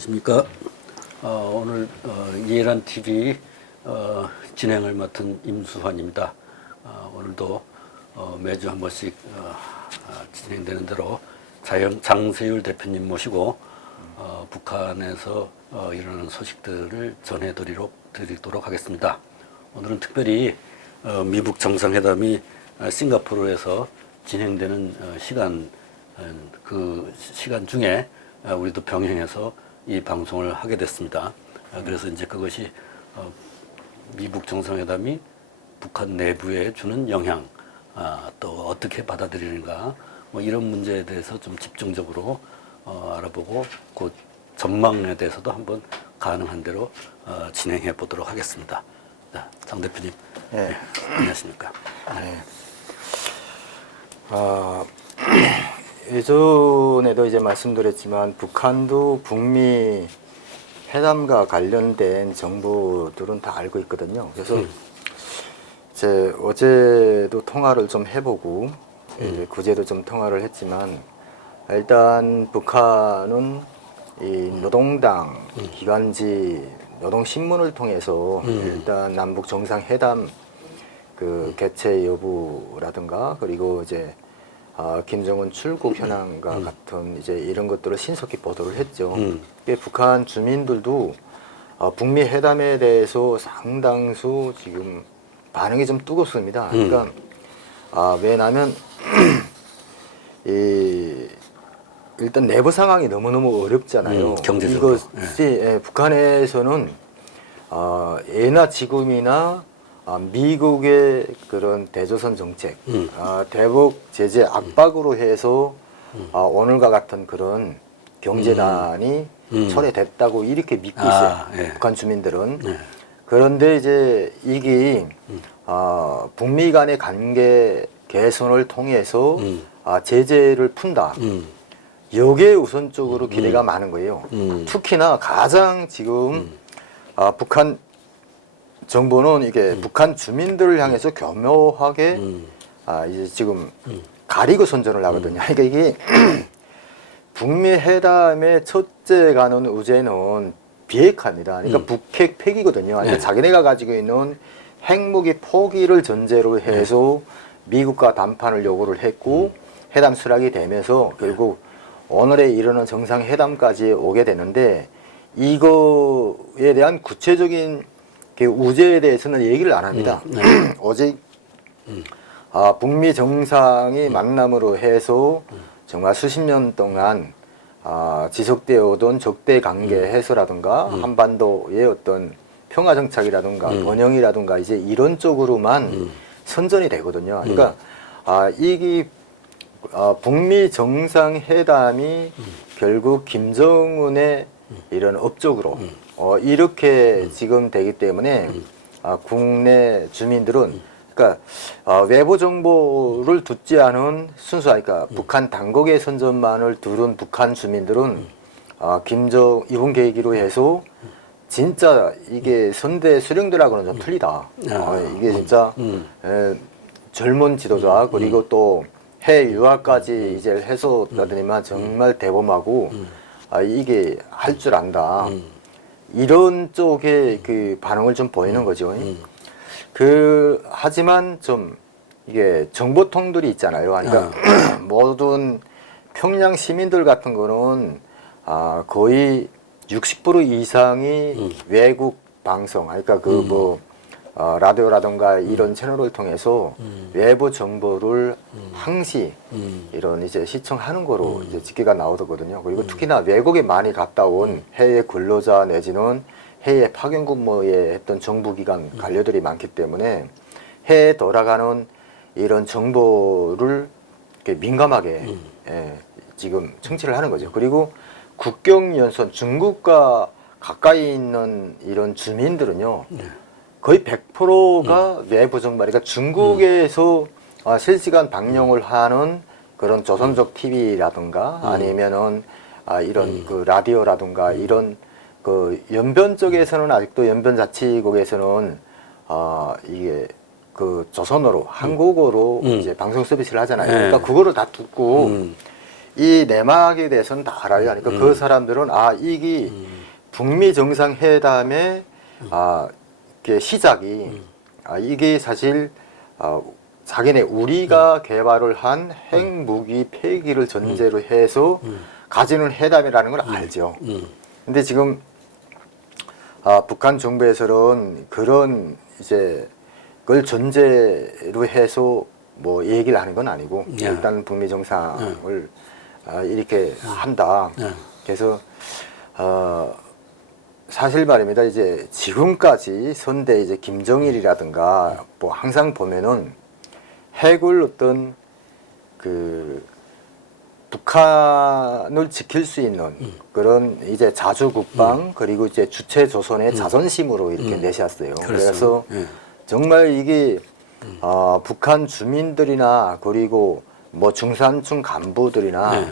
안녕하십니까. 오늘 이해란 TV 진행을 맡은 임수환입니다. 오늘도 매주 한 번씩 진행되는 대로 장세율 대표님 모시고 북한에서 일어나는 소식들을 전해드리도록 하겠습니다. 오늘은 특별히 미북 정상회담이 싱가포르에서 진행되는 그 시간 중에 우리도 병행해서 이 방송을 하게 됐습니다. 그래서 이제 그것이 미북 정상회담이 북한 내부에 주는 영향, 또 어떻게 받아들이는가, 뭐 이런 문제에 대해서 좀 집중적으로 알아보고 그 전망에 대해서도 한번 가능한 대로 진행해 보도록 하겠습니다. 자, 장 대표님, 네. 안녕하십니까? 네. 예전에도 이제 말씀드렸지만 북한도 북미 회담과 관련된 정보들은 다 알고 있거든요. 그래서 이제 어제도 통화를 좀 해보고 이제 그제도 좀 통화를 했지만 일단 북한은 이 노동당 기관지 노동신문을 통해서 일단 남북 정상회담 그 개최 여부라든가 그리고 이제 김정은 출국 현황과 같은 이제 이런 것들을 신속히 보도를 했죠. 북한 주민들도 북미 회담에 대해서 상당수 지금 반응이 좀 뜨겁습니다. 그러니까 왜냐하면 일단 내부 상황이 너무너무 어렵잖아요. 경제적으로. 이것이 북한에서는 예나 지금이나 미국의 그런 대조선 정책, 대북 제재 압박으로 해서 오늘과 같은 그런 경제난이 초래됐다고 이렇게 믿고 있어요. 예. 북한 주민들은. 예. 그런데 이제 이게 북미 간의 관계 개선을 통해서 제재를 푼다. 여기에 우선적으로 기대가 많은 거예요. 특히나 가장 지금 북한 정부는 이게 북한 주민들을 향해서 교묘하게 이제 지금 가리고 선전을 하거든요. 그러니까 이게 북미 회담의 첫째 가는 의제는 비핵화입니다. 그러니까 북핵 폐기거든요. 그러니까 자기네가 가지고 있는 핵무기 포기를 전제로 해서 미국과 담판을 요구를 했고 회담 수락이 되면서 결국 오늘에 이르는 정상회담까지 오게 되는데 이거에 대한 구체적인 우제에 대해서는 얘기를 안 합니다. 오직 북미 정상이 만남으로 해서 정말 수십 년 동안 지속되어 오던 적대 관계 해소라든가 한반도의 어떤 평화 정착이라든가 번영이라든가 이제 이런 쪽으로만 선전이 되거든요. 그러니까 이게 북미 정상회담이 결국 김정은의 이런 업적으로 이렇게 지금 되기 때문에 국내 주민들은 그러니까 외부 정보를 듣지 않은 그러니까 북한 당국의 선전만을 들은 북한 주민들은 이번 계기로 해서 진짜 이게 선대 수령들하고는 좀 틀리다. 이게 진짜 젊은 지도자 그리고 또 해외 유학까지 이제 해서라더니만 정말 대범하고 이게 할 줄 안다. 이런 쪽의 그 반응을 좀 보이는 거죠. 하지만 좀 이게 정보통들이 있잖아요. 그러니까 모든 평양 시민들 같은 거는 거의 60% 이상이 외국 방송, 그러니까 라디오라든가 이런 채널을 통해서 외부 정보를 항시 이런 이제 시청하는 거로 이제 집계가 나오거든요. 그리고 특히나 외국에 많이 갔다 온 해외 근로자 내지는 해외 파견 근무에 했던 정부기관 관료들이 많기 때문에 해외에 돌아가는 이런 정보를 이렇게 민감하게 지금 청취를 하는 거죠. 그리고 국경 연선 중국과 가까이 있는 이런 주민들은요. 거의 100%가 외부 정보, 그러니까 중국에서 실시간 방영을 하는 그런 조선족 TV라든가 아니면은 이런 그 라디오라든가 이런 그 연변 쪽에서는 아직도 연변 자치국에서는 이게 그 조선어로 한국어로 이제 방송 서비스를 하잖아요. 그러니까 그거를 다 듣고 이 내막에 대해서는 다 알아요. 그러니까 그 사람들은 이게 북미 정상회담의 이게 시작이 이게 사실 자기네 우리가 개발을 한 핵무기 폐기를 전제로 해서 가지는 회담이라는 걸 알죠. 근데 지금 북한 정부에서는 그런 이제 그걸 전제로 해서 뭐 얘기를 하는 건 아니고 일단 북미 정상을 이렇게 한다. 그래서 사실 말입니다. 이제 지금까지 선대 이제 김정일이라든가 뭐 항상 보면은 핵을 어떤 그 북한을 지킬 수 있는 그런 이제 자주국방 그리고 이제 주체 조선의 자존심으로 이렇게 내세웠어요. 그래서 정말 이게 북한 주민들이나 그리고 뭐 중산층 간부들이나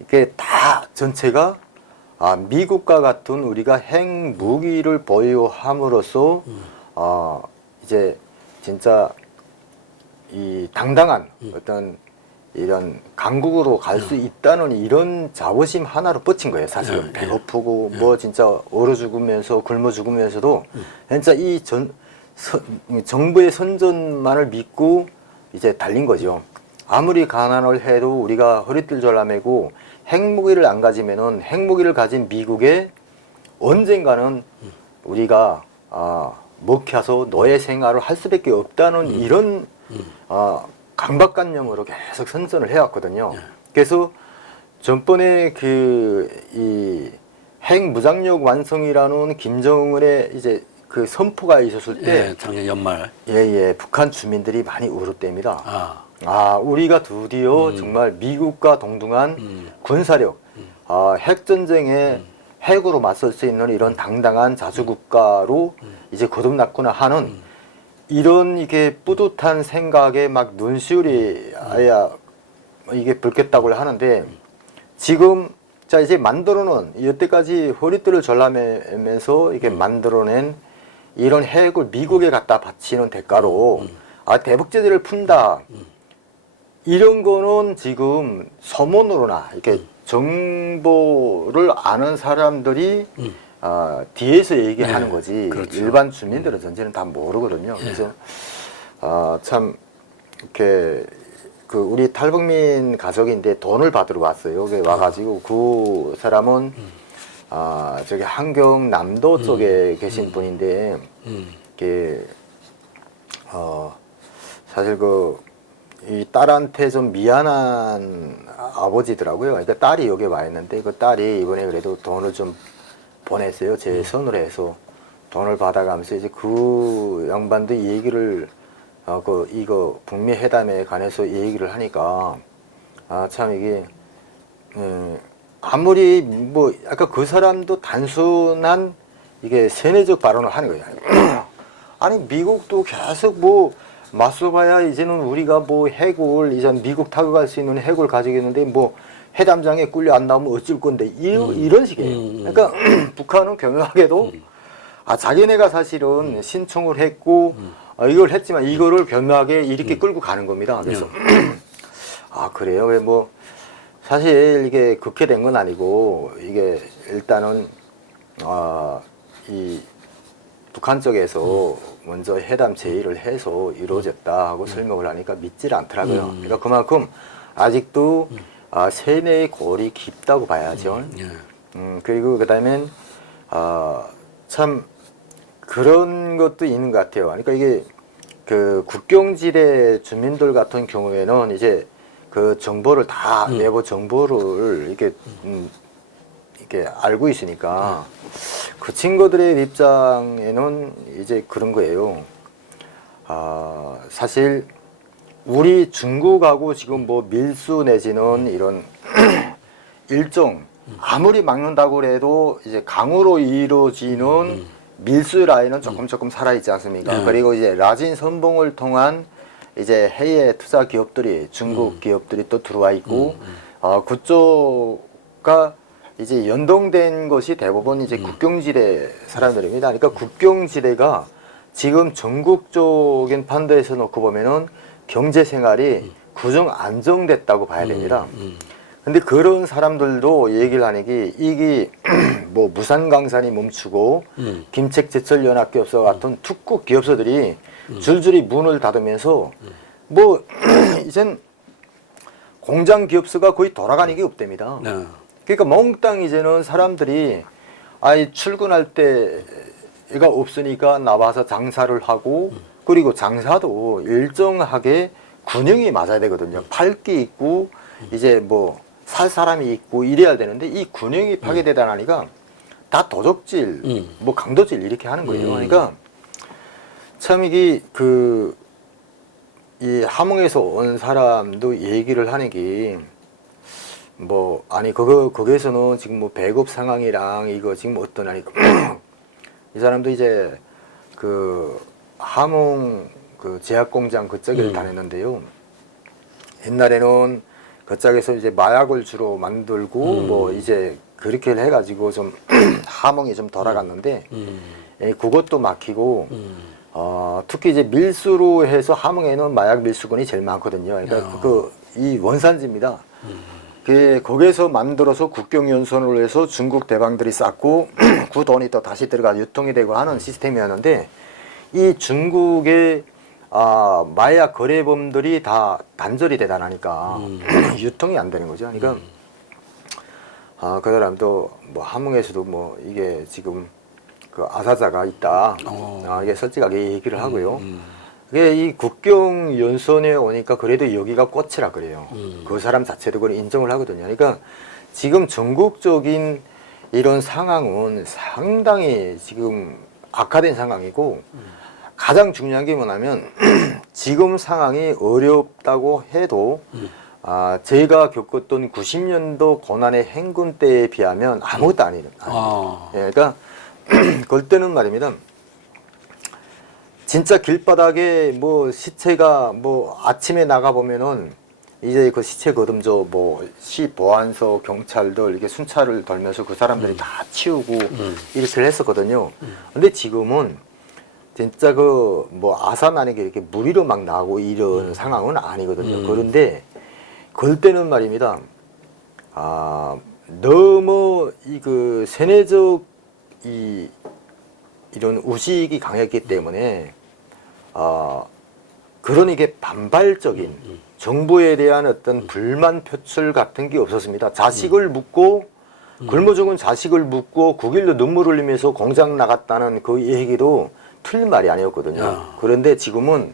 이게 다 전체가 미국과 같은 우리가 핵 무기를 보유함으로써 이제 진짜 이 당당한 어떤 이런 강국으로 갈 수 있다는 이런 자부심 하나로 뻗친 거예요. 사실은 배고프고 뭐 진짜 얼어 죽으면서 굶어 죽으면서도 진짜 이 정부의 선전만을 믿고 이제 달린 거죠. 아무리 가난을 해도 우리가 허리띠를 졸라매고 핵무기를 안 가지면은 핵무기를 가진 미국에 언젠가는 우리가 먹혀서 노예 생활을 할 수밖에 없다는 이런 강박관념으로 계속 선전을 해왔거든요. 그래서 전번에 이 핵 무장력 완성이라는 김정은의 이제 그 선포가 있었을 때 작년 연말 북한 주민들이 많이 울었답니다. 우리가 드디어 정말 미국과 동등한 군사력, 핵전쟁에 핵으로 맞설 수 있는 이런 당당한 자주국가로 이제 거듭났구나 하는 이런 이게 뿌듯한 생각에 막 눈시울이 이게 붉겠다고 하는데 지금 자 이제 만들어놓은 여태까지 허리띠를 졸라매면서 이게 만들어낸 이런 핵을 미국에 갖다 바치는 대가로 대북제재를 푼다. 이런 거는 지금 서문으로나 이렇게 정보를 아는 사람들이 뒤에서 얘기하는 거지. 그렇죠. 일반 주민들은 전체는 다 모르거든요. 그래서 참 이렇게 그 우리 탈북민 가족인데 돈을 받으러 왔어요. 여기 와가지고 그 사람은 저기 한경남도 쪽에 계신 분인데 이게 사실 이 딸한테 좀 미안한 아버지더라고요. 그러니까 딸이 여기 와 있는데 그 딸이 이번에 그래도 돈을 좀 보냈어요. 제 손으로 해서 돈을 받아가면서 이제 그 양반도 얘기를 이거 북미 회담에 관해서 얘기를 하니까 참 이게 아무리 뭐 아까 그 사람도 단순한 이게 세뇌적 발언을 하는 거예요. 아니 미국도 계속 뭐 맞서봐야 이제는 우리가 뭐 핵을 이제 미국 타격할 수 있는 핵을 가지겠는데 뭐 회담장에 꿀려 안 나오면 어쩔 건데 이런 식이에요. 그러니까 북한은 교묘하게도 자기네가 사실은 신청을 했고 이걸 했지만 이거를 교묘하게 이렇게 끌고 가는 겁니다. 그래서 그래요? 왜 뭐 사실 이게 그렇게 된 건 아니고 이게 일단은 이 북한 쪽에서 먼저 회담 제의를 해서 이루어졌다 하고 설명을 하니까 믿질 않더라고요. 그러니까 그만큼 아직도 세뇌의 골이 깊다고 봐야죠. 그리고 그다음엔 참 그런 것도 있는 것 같아요. 그러니까 이게 그 국경지대 주민들 같은 경우에는 이제 그 정보를 다 내부 정보를 이렇게 알고 있으니까 그 친구들의 입장에는 이제 그런 거예요. 사실 우리 중국하고 지금 뭐 밀수 내지는 이런 일종 아무리 막는다고 해도 이제 강으로 이루어지는 밀수 라인은 조금 살아있지 않습니까? 그리고 이제 라진 선봉을 통한 이제 해외 투자 기업들이 중국 기업들이 또 들어와 있고 그쪽과 이제 연동된 것이 대부분 이제 국경지대 사람들입니다. 그러니까 국경지대가 지금 전국적인 판도에서 놓고 보면은 경제 생활이 구정 안정됐다고 봐야 됩니다. 근데 그런 사람들도 얘기를 하는 게 이게 뭐 무산강산이 멈추고 김책제철연합기업소 같은 특급 기업소들이 줄줄이 문을 닫으면서 뭐 이젠 공장 기업소가 거의 돌아가는 게 없답니다. 네. 그러니까 몽땅 이제는 사람들이 아예 출근할 때가 없으니까 나와서 장사를 하고 그리고 장사도 일정하게 균형이 맞아야 되거든요. 팔 게 있고 이제 뭐 살 사람이 있고 이래야 되는데 이 균형이 파괴되다 나니까 다 도적질, 뭐 강도질 이렇게 하는 거예요. 그러니까 참 이게 이 함흥에서 온 사람도 얘기를 하는 게 뭐 아니 거기에서는 지금 뭐 배급 상황이랑 이거 지금 어떠냐 이 사람도 이제 그 함흥 그 제약 공장 그쪽을 다녔는데요. 옛날에는 그쪽에서 이제 마약을 주로 만들고 뭐 이제 그렇게 해가지고 좀 함흥이 좀 돌아갔는데 예, 그것도 막히고 특히 이제 밀수로 해서 함흥에는 마약 밀수군이 제일 많거든요. 그러니까 이 원산지입니다. 거기에서 만들어서 국경연선으로 해서 중국 대방들이 쌓고 그 돈이 또 다시 들어가 유통이 되고 하는 시스템이었는데 이 중국의 마약 거래범들이 다 단절이 되다 나니까 유통이 안 되는 거죠. 그러니까 그 사람도 뭐 함흥에서도 뭐 이게 지금 그 아사자가 있다. 이게 솔직하게 얘기를 하고요. 이게 이 국경 연선에 오니까 그래도 여기가 꽃이라 그래요. 그 사람 자체도 그걸 인정을 하거든요. 그러니까 지금 전국적인 이런 상황은 상당히 지금 악화된 상황이고 가장 중요한 게 뭐냐면 지금 상황이 어렵다고 해도 제가 겪었던 90년도 고난의 행군 때에 비하면 아무것도 아니에요. 예, 그러니까 그때는 말입니다. 진짜 길바닥에 뭐 시체가 뭐 아침에 나가 보면은 이제 그 시체 거름져 뭐 시 보안소 경찰들 이렇게 순찰을 돌면서 그 사람들이 다 치우고 이렇게 했었거든요. 근데 지금은 진짜 그 뭐 아산 안에 이렇게 무리로 막 나오고 이런 상황은 아니거든요. 그런데 그때는 말입니다. 너무 이 그 세뇌적 이런 의식이 강했기 때문에 그런 이게 반발적인 정부에 대한 어떤 불만 표출 같은 게 없었습니다. 자식을 묻고 굶어 죽은 자식을 묻고 그 길로 눈물 흘리면서 공장 나갔다는 그 얘기도 틀린 말이 아니었거든요. 그런데 지금은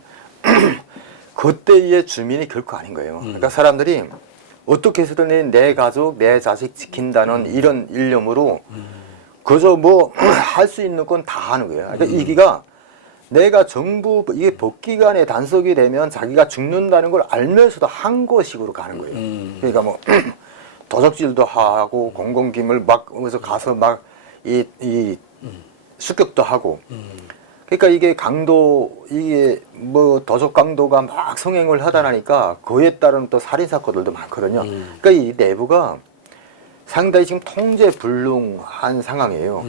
그때의 주민이 결코 아닌 거예요. 그러니까 사람들이 어떻게 해서든 내 가족, 내 자식 지킨다는 이런 일념으로 그저 뭐 할 수 있는 건 다 하는 거예요. 그러니까 이기가 내가 정부 이게 법기관에 단속이 되면 자기가 죽는다는 걸 알면서도 한 거식으로 가는 거예요. 그러니까 뭐 도적질도 하고 공공기물 막 그래서 가서 막 이 습격도 하고. 그러니까 이게 강도 이게 뭐 도적 강도가 막 성행을 하다 나니까 그에 따른 또 살인 사건들도 많거든요. 그러니까 이 내부가 상당히 지금 통제 불능한 상황이에요.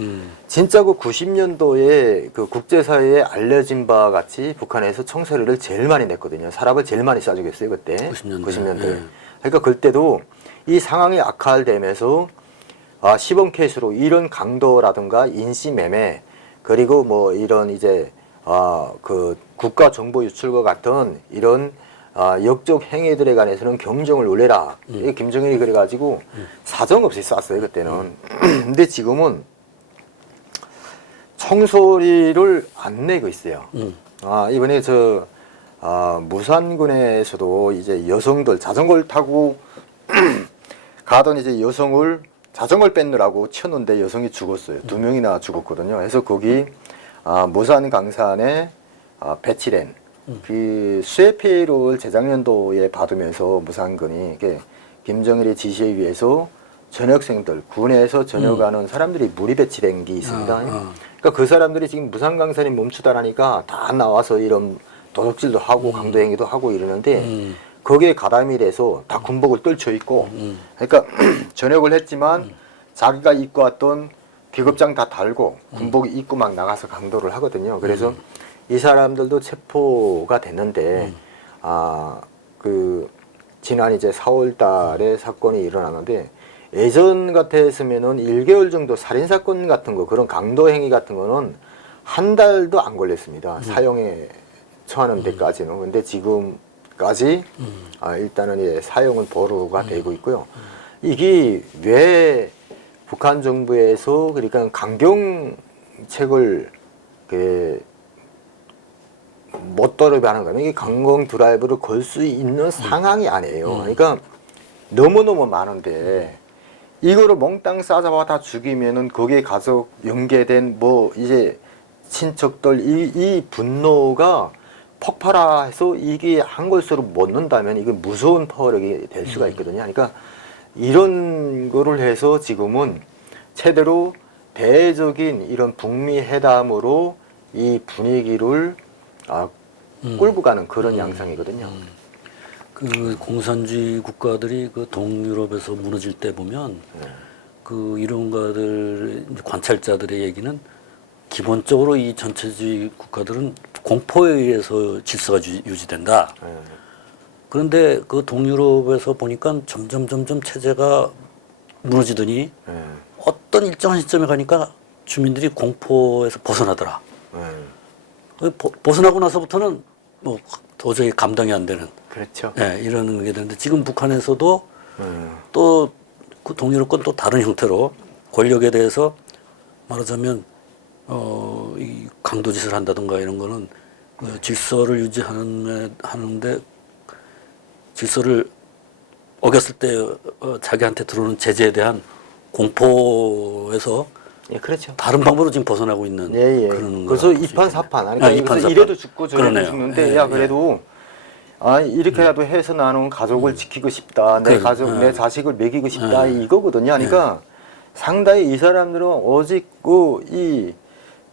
진짜 그 90년도에 그 국제사회에 알려진 바와 같이 북한에서 총소리를 제일 많이 냈거든요. 사람을 제일 많이 쏴주겠어요, 그때. 90년대. 예. 그러니까 그때도 이 상황이 악화되면서 시범 케이스로 이런 강도라든가 인시매매 그리고 뭐 이런 이제 그 국가 정보 유출과 같은 이런 역적 행위들에 관해서는 경종을 울려라. 김정일이 그래가지고 사정없이 쐈어요 그때는. 근데 지금은 총소리를 안 내고 있어요. 이번에 무산군에서도 이제 여성들 자전거를 타고 가던 이제 여성을 자전거를 뺏느라고 쳤는데 여성이 죽었어요. 2명이나 죽었거든요. 그래서 거기 무산 강산에 배치된 그 수해 피해를 재작년도에 받으면서 무산군이 이게 김정일의 지시에 의해서 전역생들 군에서 전역하는 사람들이 무리 배치된 게 있습니다. 그러니까 그 사람들이 지금 무산강산이 멈추다라니까 다 나와서 이런 도둑질도 하고 강도 행위도 하고 이러는데 거기에 가담이 돼서 다 군복을 떨쳐 입고 그러니까 전역을 했지만 자기가 입고 왔던 계급장 다 달고 군복 입고 막 나가서 강도를 하거든요. 그래서 이 사람들도 체포가 됐는데 그 지난 이제 4월 달에 사건이 일어나는데 예전 같았으면은 1개월 정도 살인 사건 같은 거 그런 강도 행위 같은 거는 한 달도 안 걸렸습니다. 사형에 처하는 데까지는. 근데 지금까지 일단은 예, 사형은 보류가 되고 있고요. 이게 왜 북한 정부에서 그러니까 강경책을 못 따르게 하는 거는 이게 강경 드라이브를 걸 수 있는 상황이 아니에요. 그러니까 너무너무 많은데 이거를 몽땅 싸잡아 죽이면은 거기에 가서 연계된 뭐 이제 친척들 이 분노가 폭발해서 이게 한 곳으로 못 넣는다면 이게 무서운 파워력이 될 수가 있거든요. 그러니까 이런 거를 해서 지금은 제대로 대외적인 이런 북미 회담으로 이 분위기를 끌고 가는 그런 양상이거든요. 그 공산주의 국가들이 그 동유럽에서 무너질 때 보면 그 이론가들 관찰자들의 얘기는 기본적으로 이 전체주의 국가들은 공포에 의해서 질서가 유지된다. 그런데 그 동유럽에서 보니까 점점 체제가 무너지더니 어떤 일정한 시점에 가니까 주민들이 공포에서 벗어나더라. 벗어나고 나서부터는 뭐 도저히 감당이 안 되는. 그렇죠. 네, 이러는 게 되는데 지금 북한에서도 또 그 동유럽권 또 다른 형태로 권력에 대해서 말하자면 이 강도짓을 한다든가 이런 거는 그 질서를 하는데 질서를 어겼을 때 자기한테 들어오는 제재에 대한 공포에서 예, 그렇죠. 다른 방법으로 지금 벗어나고 있는 그런 그래서 거. 이판사판 그러니까 이판사판. 이래도 죽고 저래도 그러네요. 죽는데 예, 야 그래도 이렇게라도 해서 나는 가족을 지키고 싶다. 내 가족, 내 자식을 먹이고 싶다. 이거거든요. 그러니까 상당히 이 사람들은 오직 이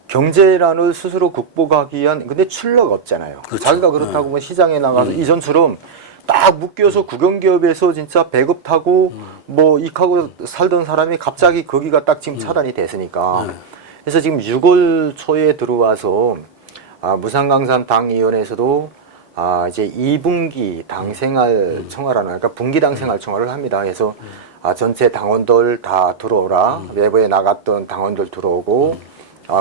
경제난을 스스로 극복하기 위한 근데 출路가 없잖아요. 그렇죠. 자기가 그렇다고 뭐 시장에 나가서 이전처럼 딱 묶여서 국영기업에서 진짜 배급 타고 뭐 익하고 살던 사람이 갑자기 거기가 딱 지금 차단이 됐으니까. 그래서 지금 6월 초에 들어와서 무상강산 당위원회에서도 이제 2분기 당생활 청화라는 그러니까 분기 당생활 청화를 합니다. 그래서 전체 당원들 다 들어오라. 외부에 나갔던 당원들 들어오고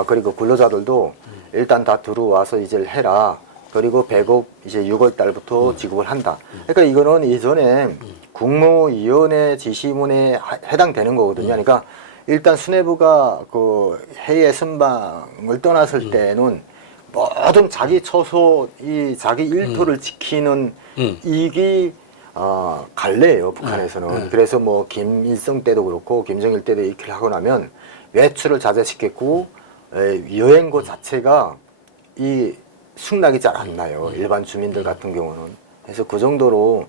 그리고 근로자들도 일단 다 들어와서 이제 해라. 그리고 배급 이제 6월 달부터 지급을 한다. 그러니까 이거는 이전에 국무위원회 지시문에 해당되는 거거든요. 그러니까 일단 수뇌부가 그 해외 순방을 떠났을 때는 모든 자기 처소 이 자기 일터를 지키는 이게 갈래예요 북한에서는. 그래서 뭐 김일성 때도 그렇고 김정일 때도 이렇게 하고 나면 외출을 자제시켰고 여행고 자체가 이 승낙이 잘 안 나요. 일반 주민들 같은 경우는. 그래서 그 정도로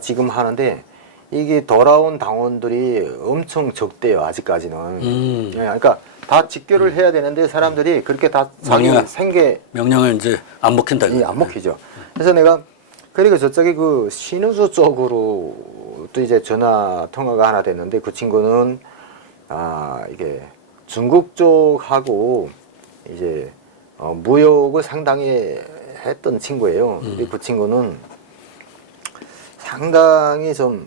지금 하는데 이게 돌아온 당원들이 엄청 적대요 아직까지는. 그러니까 다 직결을 해야 되는데 사람들이 그렇게 다 자기 생계 명령을 이제 안 먹힌다. 안 먹히죠. 그래서 내가 그리고 저쪽에 그 신우수 쪽으로 또 이제 전화 통화가 하나 됐는데 그 친구는 이게 중국 쪽하고 이제 무역을 상당히 했던 친구예요. 근데 그 친구는 상당히 좀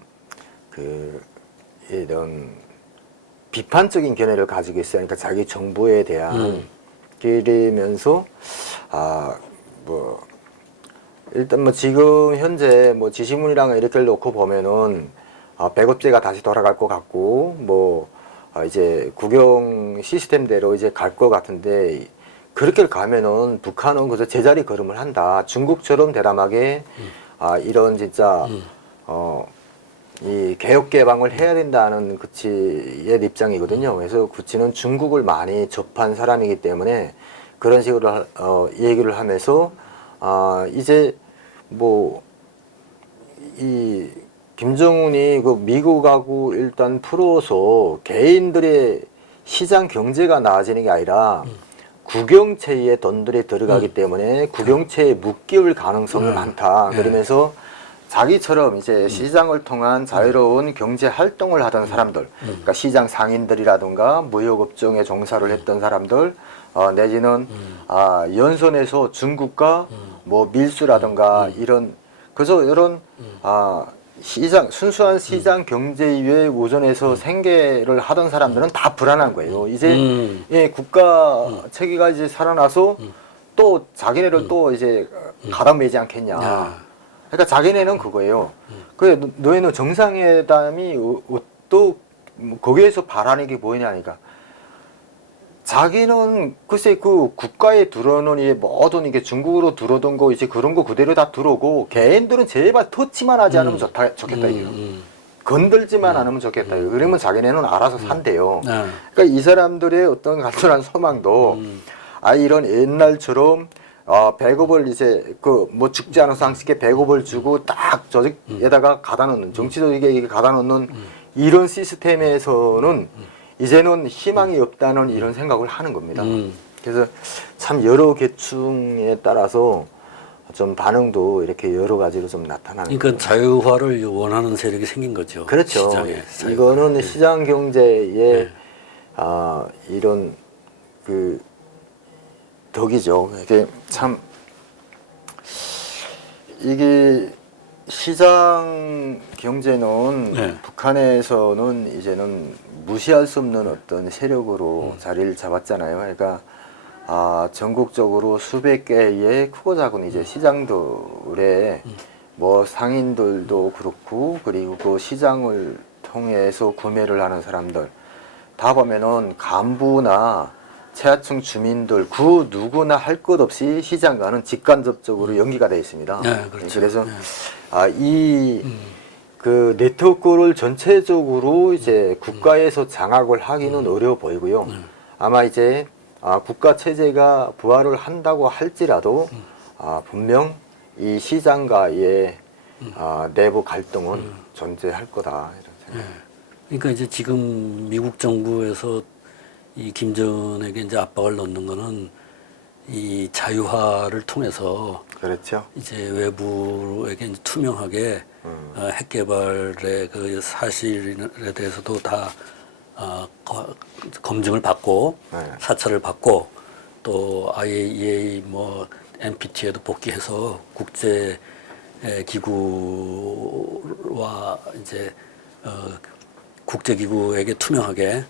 이런 비판적인 견해를 가지고 있어요. 그러니까 자기 정부에 대한 그러면서 뭐 일단 뭐 지금 현재 뭐 지시문이랑 이렇게 놓고 보면은 배급제가 다시 돌아갈 것 같고 뭐 이제 국영 시스템대로 이제 갈 것 같은데 그렇게 가면은 북한은 그저 제자리 걸음을 한다. 중국처럼 대담하게 이런 진짜 이 개혁 개방을 해야 된다는 그치의 입장이거든요. 그래서 그치는 중국을 많이 접한 사람이기 때문에 그런 식으로 얘기를 하면서 이제 뭐 이 김정은이 그 미국하고 일단 풀어서 개인들의 시장 경제가 나아지는 게 아니라 국영체에 돈들이 들어가기 때문에 국영체에 묶일 가능성이 많다. 그러면서 자기처럼 이제 시장을 통한 자유로운 경제 활동을 하던 사람들, 그러니까 시장 상인들이라든가 무역업종에 종사를 했던 사람들, 내지는 연선에서 중국과 뭐 밀수라든가 이런 그래서 이런 순수한 시장 경제에 우선해서 생계를 하던 사람들은 다 불안한 거예요. 이제 예, 국가 체계가 이제 살아나서 또 자기네를 또 이제 가다매지 않겠냐. 그러니까 자기네는 그거예요. 그래 너희는 정상회담이 또 거기에서 바라는 게 뭐냐니까. 자기는 글쎄 그 국가에 들어오는 이 모든 이게 중국으로 들어오던 거 이제 그런 거 그대로 다 들어오고 개인들은 제발 터치만 하지 않으면 좋겠다 이거. 건들지만 않으면 좋겠다 이거. 그러면 자기네는 알아서 산대요. 그러니까 이 사람들의 어떤 간절한 소망도 아 이런 옛날처럼 배급을 이제 그 뭐 죽지 않은 상식에 배급을 주고 딱 저기에다가 가다 놓는 정치적이게 가다 놓는 이런 시스템에서는 이제는 희망이 없다는 이런 생각을 하는 겁니다. 그래서 참 여러 계층에 따라서 좀 반응도 이렇게 여러 가지로 좀 나타나는 그러니까 자유화를 원하는 세력이 생긴 거죠. 그렇죠. 시장에. 이거는 시장 경제의 이런 그 덕이죠. 이게 참 이게 시장 경제는 북한에서는 이제는 무시할 수 없는 어떤 세력으로 자리를 잡았잖아요. 그러니까 전국적으로 수백 개의 크고 작은 이제 시장들에 뭐 상인들도 그렇고 그리고 그 시장을 통해서 구매를 하는 사람들 다 보면은 간부나 최하층 주민들 그 누구나 할 것 없이 시장과는 직간접적으로 연기가 되어 있습니다. 그렇죠. 그래서 그 네트워크를 전체적으로 이제 국가에서 장악을 하기는 어려워 보이고요. 아마 이제 국가 체제가 부활을 한다고 할지라도 분명 이 시장과의 내부 갈등은 존재할 거다 이런 생각. 그러니까 이제 지금 미국 정부에서 이 김정은에게 이제 압박을 넣는 거는 이 자유화를 통해서 그렇죠. 이제 외부에게 이제 투명하게 핵 개발의 그 사실에 대해서도 다 검증을 받고 사찰을 받고 또 IAEA 뭐 NPT에도 복귀해서 국제 기구와 이제 국제 기구에게 투명하게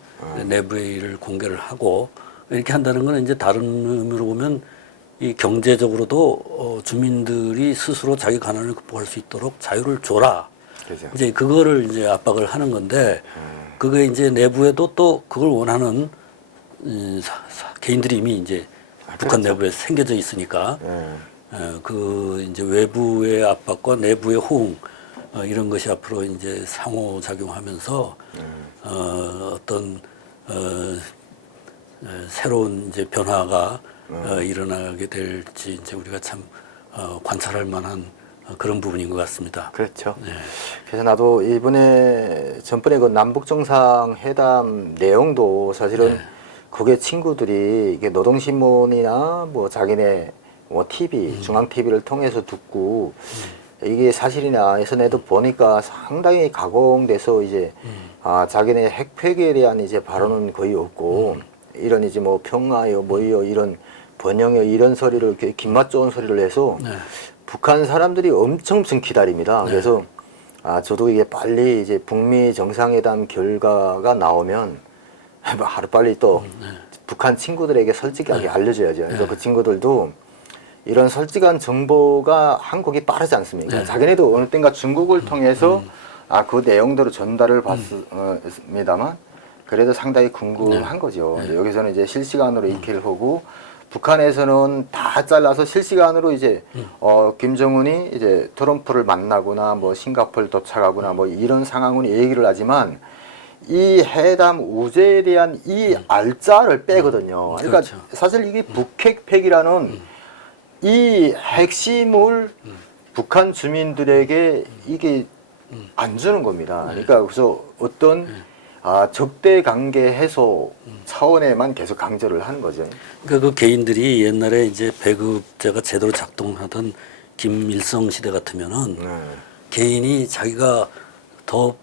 내부의 일을 공개를 하고 이렇게 한다는 건 이제 다른 의미로 보면 이 경제적으로도 주민들이 스스로 자기 가난을 극복할 수 있도록 자유를 줘라. 그렇죠. 이제 그거를 이제 압박을 하는 건데 그게 이제 내부에도 또 그걸 원하는 개인들이 이미 이제 북한 그렇죠. 내부에 생겨져 있으니까 그 이제 외부의 압박과 내부의 호응 이런 것이 앞으로 이제 상호작용하면서 어떤 새로운 이제 변화가 일어나게 될지 이제 우리가 참 관찰할 만한 그런 부분인 것 같습니다. 그렇죠. 네. 그래서 나도 전번에 그 남북 정상회담 내용도 사실은 그게 친구들이 이게 노동신문이나 뭐 자기네 뭐 TV, 중앙 TV를 통해서 듣고 이게 사실이나 해서 내도 보니까 상당히 가공돼서 이제 자기네 핵 폐기에 대한 이제 발언은 거의 없고 이런 이제 뭐 평화요 뭐요 이런 번영요 이런 소리를 이렇게 김맛 좋은 소리를 해서 북한 사람들이 엄청 기다립니다. 그래서 저도 이게 빨리 이제 북미 정상회담 결과가 나오면 하루빨리 또 북한 친구들에게 솔직하게 알려줘야죠. 그래서 그 친구들도 이런 솔직한 정보가 한국이 빠르지 않습니까? 자기네도 어느 땐가 중국을 통해서 그 내용대로 전달을 받습니다만 그래도 상당히 궁금한 거죠. 여기서는 이제 실시간으로 익히를 하고 북한에서는 다 잘라서 실시간으로 이제 김정은이 이제 트럼프를 만나거나 뭐 싱가포르 도착하거나 뭐 이런 상황은 얘기를 하지만 이 회담 우제에 대한 이 알짜를 빼거든요. 그러니까 그렇죠. 사실 이게 북핵 폐기라는 이 핵심을 북한 주민들에게 이게 안 주는 겁니다. 그러니까 그래서 어떤 적대 관계 해소 차원에만 계속 강조를 하는 거죠. 그러니까 그 개인들이 옛날에 이제 배급제가 제대로 작동하던 김일성 시대 같으면은 개인이 자기가 더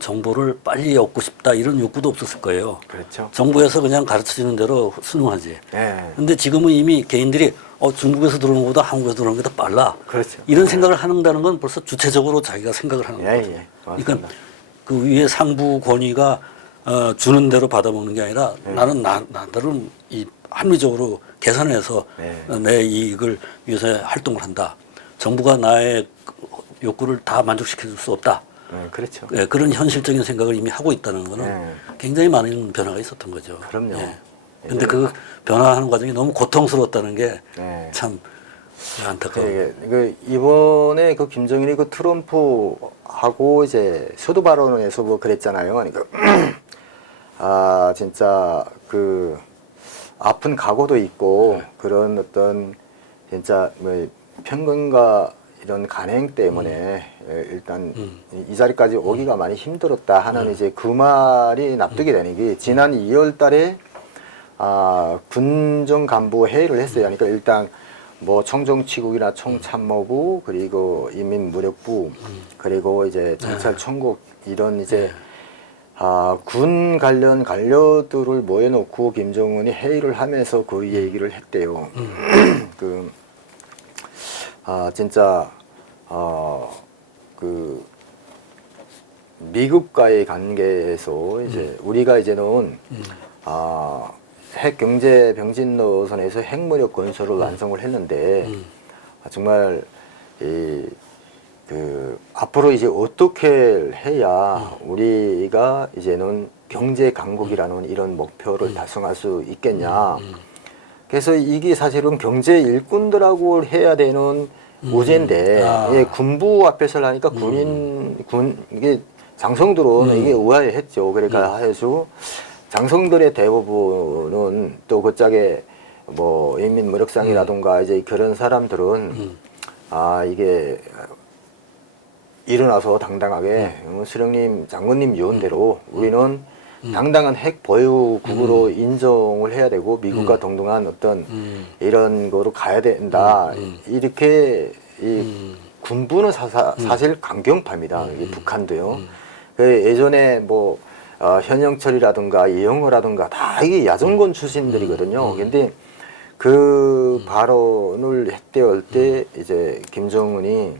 정보를 빨리 얻고 싶다 이런 욕구도 없었을 거예요. 그렇죠. 정부에서 그냥 가르쳐주는 대로 순응하지. 네. 근데 지금은 이미 개인들이 중국에서 들어오는 것보다 한국에서 들어오는 게 더 빨라. 그렇죠. 이런 생각을 한다는 건 벌써 주체적으로 자기가 생각을 하는 거죠. 예, 그러니까 맞습니다. 그 위에 상부 권위가 주는 대로 받아먹는 게 아니라 네. 나는 나름 이 합리적으로 계산해서 네. 내 이익을 위해서 활동을 한다. 정부가 나의 욕구를 다 만족시켜 줄 수 없다. 그렇죠. 예, 그런 현실적인 생각을 이미 하고 있다는 거는 네. 굉장히 많은 변화가 있었던 거죠. 그럼요. 근데 그 변화하는 과정이 너무 고통스러웠다는 게 네. 참 안타까워요. 그 이번에 그 김정일이 그 트럼프하고 이제 소도 발언에서 뭐 그랬잖아요. 그러니까 아 진짜 그 아픈 각오도 있고 그런 어떤 진짜 뭐 편견과 이런 간행 때문에 일단 이 자리까지 오기가 많이 힘들었다 하는 이제 그 말이 납득이 되는 게 지난 2월 달에 군정 간부 회의를 했어요. 그러니까 일단 뭐 청정치국이나 총참모부 그리고 인민무력부 그리고 이제 정찰총국 이런 이제 군 관련 관료들을 모여놓고 김정은이 회의를 하면서 그 얘기를 했대요. 진짜 그 미국과의 관계에서 이제 우리가 이제는 핵 경제 병진 노선에서 핵무력 건설을 완성을 했는데 정말 앞으로 이제 어떻게 해야 우리가 이제는 경제 강국이라는 이런 목표를 달성할 수 있겠냐. 그래서 이게 사실은 경제 일꾼들하고 해야 되는 우제인데 예, 군부 앞에서 하니까 이게 장성들은 이게 의아해했죠. 그러니까 해서 장성들의 대부분은 또 그짝에 뭐 인민무력상이라든가 이제 그런 사람들은 이게 일어나서 당당하게 수령님 장군님 요원대로 우리는 당당한 핵 보유국으로 인정을 해야 되고 미국과 동등한 어떤 이런 거로 가야 된다. 이렇게 이 군부는 사실 강경파입니다. 이 북한도요. 그 예전에 뭐 현영철이라든가 이영호라든가 다 이게 야전권 출신들이거든요. 근데 그 발언을 했대할 때 이제 김정은이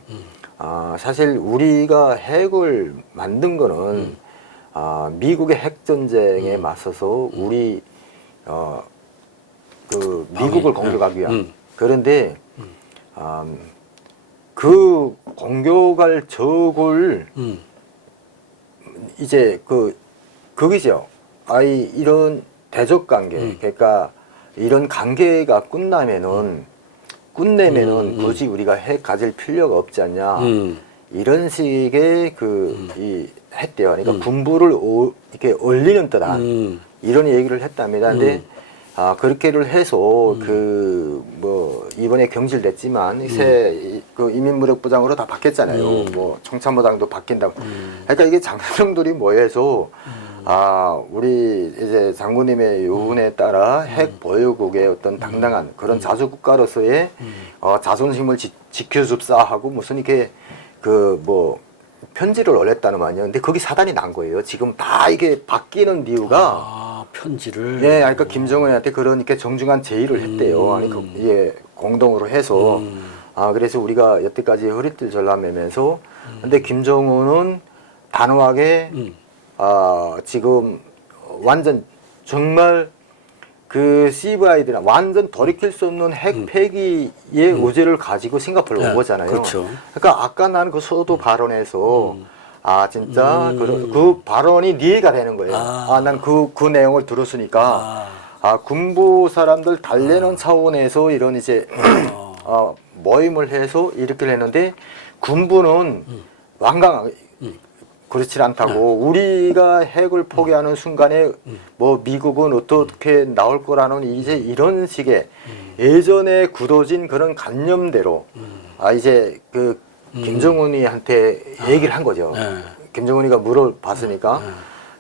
사실 우리가 핵을 만든 거는 미국의 핵 전쟁에 맞서서 우리 그 미국을 공격하기 위한 그런데 그 공격할 적을 이제 거기죠. 이런 대적 관계, 그러니까 이런 관계가 끝내면은 굳이 우리가 핵 가질 필요가 없지 않냐. 이런 식의 했대요. 그러니까 군부를 이렇게 올리는 듯한 이런 얘기를 했답니다. 근데 그렇게를 해서 뭐 이번에 경질됐지만 그 인민무력부장으로 다 바뀌었잖아요. 뭐 총참모장도 바뀐다고. 그러니까 이게 장병들이 모여서 우리 이제 장군님의 요운에 따라 핵 보유국의 어떤 당당한 그런 자주국가로서의 자존심을 지켜줍사 하고 무슨 이렇게 뭐 편지를 올렸다는 말이에요. 근데 거기 사단이 난 거예요. 지금 다 이게 바뀌는 이유가 편지를 예, 그러니까 김정은한테 그러니까 정중한 제의를 했대요. 아니 예, 공동으로 해서 그래서 우리가 여태까지 허리띠를 절라매면서 근데 김정은은 단호하게 지금 완전 정말 그 CVI들은 완전 돌이킬 수 없는 핵 폐기의 의제를 가지고 싱가포르로 온 거잖아요. 그렇죠. 그러니까 아까 난 그 소도 발언에서 진짜 그 발언이 이해가 되는 거예요. 난 그 내용을 들었으니까 군부 사람들 달래는 차원에서 이런 이제 모임을 해서 이렇게 했는데 군부는 완강하게 그렇지 않다고 우리가 핵을 포기하는 순간에 뭐 미국은 어떻게 나올 거라는 이제 이런 식의 예전에 굳어진 그런 관념대로 이제 그 김정은이한테 얘기를 한 거죠. 김정은이가 물어봤으니까.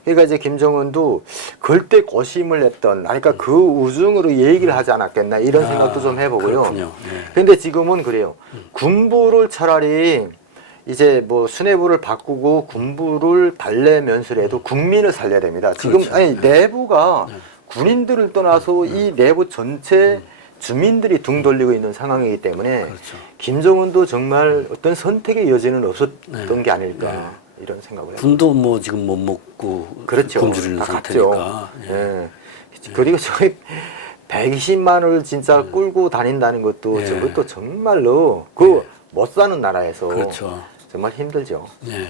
그러니까 이제 김정은도 그때 고심을 했던, 그러니까 그 우중으로 얘기를 하지 않았겠나 이런 생각도 좀 해보고요. 그렇군요. 근데 지금은 그래요. 군부를 차라리 이제 뭐 수뇌부를 바꾸고 군부를 달래면서라도 국민을 살려야 됩니다. 지금 그렇죠. 아니 내부가 군인들을 떠나서 이 내부 전체 주민들이 등 돌리고 있는 상황이기 때문에 그렇죠. 김정은도 정말 어떤 선택의 여지는 없었던 네. 게 아닐까 네. 이런 생각을 해요. 군도 뭐 지금 못 먹고 그렇죠. 굶주리는 다 상태니까. 갔죠. 예. 그리고 저희 120만 원을 진짜 끌고 다닌다는 것도 예. 저것도 정말로 그 못 사는 나라에서 그렇죠. 정말 힘들죠. 예.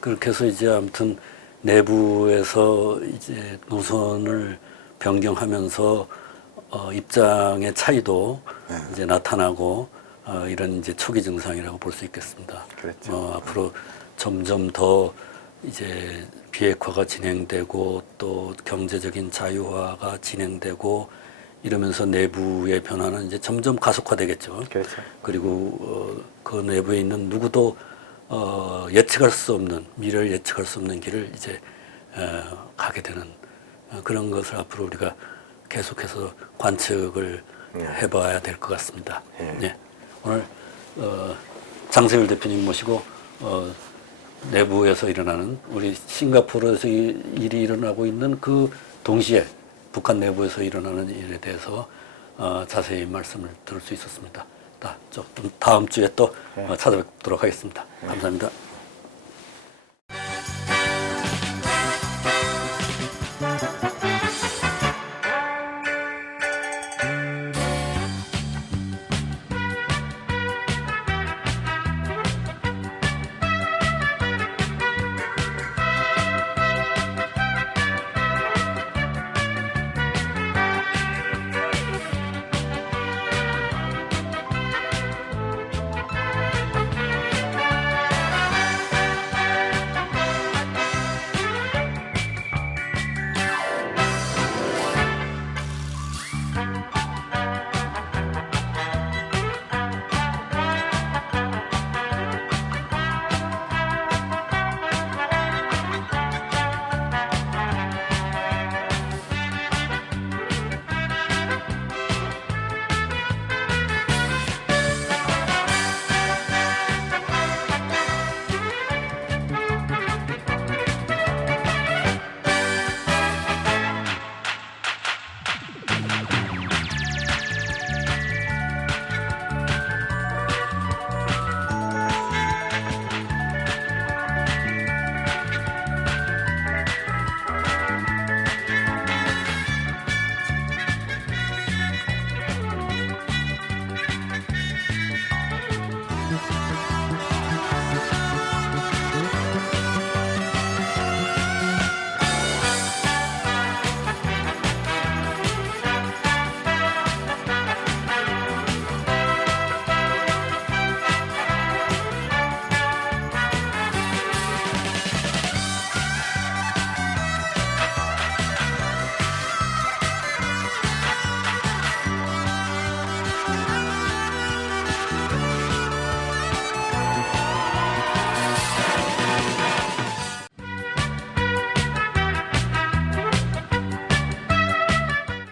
그렇게 해서 이제 아무튼 내부에서 이제 노선을 변경하면서 입장의 차이도 이제 나타나고 이런 이제 초기 증상이라고 볼 수 있겠습니다. 그렇죠. 앞으로 점점 더 이제 비핵화가 진행되고 또 경제적인 자유화가 진행되고 이러면서 내부의 변화는 이제 점점 가속화되겠죠. 그렇죠. 그리고 그 내부에 있는 누구도 예측할 수 없는 미래를 예측할 수 없는 길을 이제 가게 되는 그런 것을 앞으로 우리가 계속해서 관측을 해봐야 될 것 같습니다. 네. 오늘 장세율 대표님 모시고 내부에서 일어나는 우리 싱가포르에서 일이 일어나고 있는 그 동시에 북한 내부에서 일어나는 일에 대해서 자세히 말씀을 들을 수 있었습니다. 좀 다음 주에 또 찾아뵙도록 하겠습니다. 감사합니다.